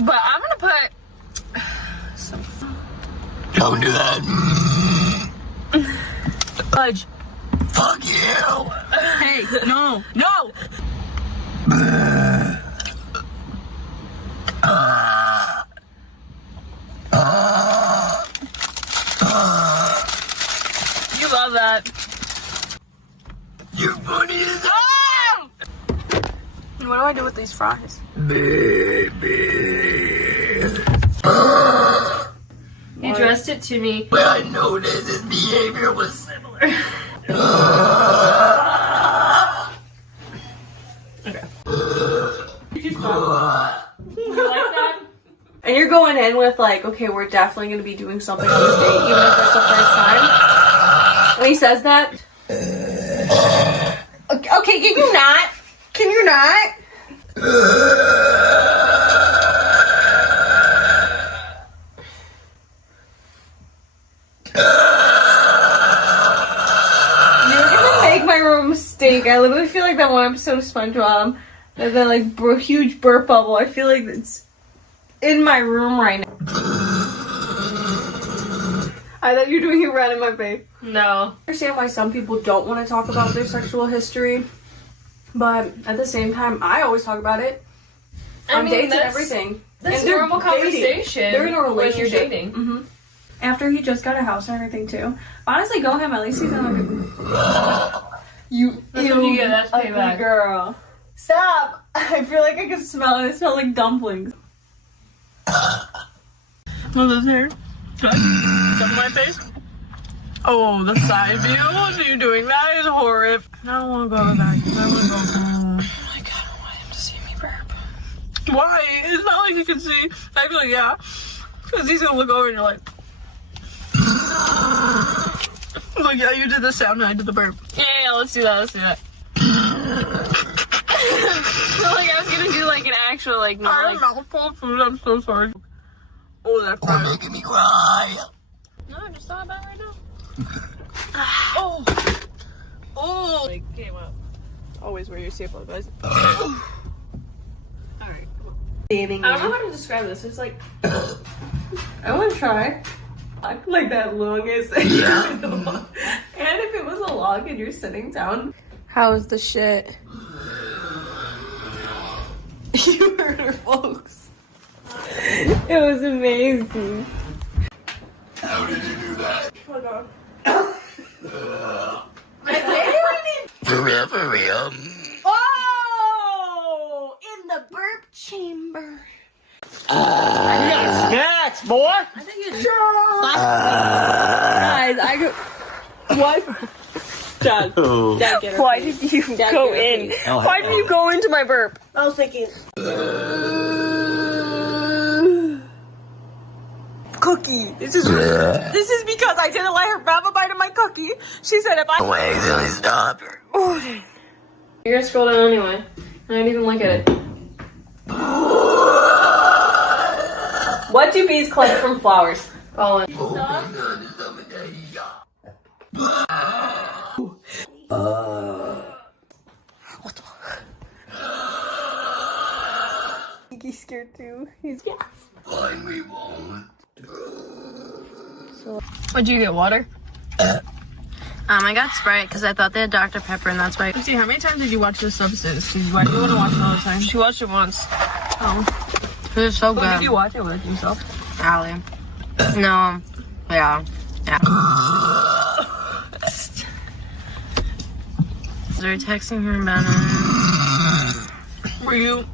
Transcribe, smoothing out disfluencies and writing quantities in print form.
But I'm gonna put some. Don't do that. Fudge. Fuck you. Hey, no, no. You love that. You're funny as hell. Oh! And what do I do with these fries? Baby. He addressed it to me. Well, I noticed his behavior was similar. Okay. You like that? And you're going in with like, okay, we're definitely going to be doing something on this date, even if it's the first time. When he says that. Okay, can you not? Can you not? You're gonna make my room stink. I literally feel like that one episode of SpongeBob. That like huge burp bubble. I feel like it's in my room right now. I thought you were doing it right in my face. No. I understand why some people don't want to talk about their sexual history, but at the same time, I always talk about it on dates and everything. That's And they're normal dating. conversation. They're in a relationship. When you're dating. Mm-hmm. After he just got a house and everything too. Honestly, go him. At least he's in like you. That's what you get. That's ugly payback. girl. Stop! I feel like I can smell it. It smells like dumplings. Well, this hair. Stuff on my face. Oh, the side view. What are you doing? That is horrible. I don't want to go to the back. I want to go home. Oh my god, I don't want him to see me burp. Why? It's not like he can see. I feel like, yeah. Because he's going to look over and you're like. Like, yeah, you did the sound and I did the burp. Yeah, let's do that. Let's do that. Like, I was going to do like an actual, like, no, like. Mouthful of food. I'm so sorry. Oh, that's You're making me cry. No, I just thought about it right now. Oh! Oh! Like, came up. Always wear your seatbelt, guys. Alright, come on. I don't know how to describe this. It's like. I want to try. Like that long is. Yeah. And if it was a log and you're sitting down. How's the shit? You heard her, folks. It was amazing. How did you do that? Oh god. For real. Oh! In the burp chamber. Snacks, boy. I think it's guys, I go. What? Dad, Dad, get her. Why did you go in? Why did you go into my burp? I was thinking. Cookie. This is because I didn't let her grab a bite of my cookie. She said if I. Wait till he stop. Oh, you're gonna scroll down anyway. I didn't even look at it. What do bees collect from flowers? Colin. He's scared too. He's Fine, we won't. What'd you get, water? I got Sprite because I thought they had Dr. Pepper, and that's why. Let's see, how many times did you watch this episode? Why do you want to watch it all the time? She watched it once. Oh. It was so What good. did you watch it with yourself? Allie. No. Yeah. They're texting her about it. Were you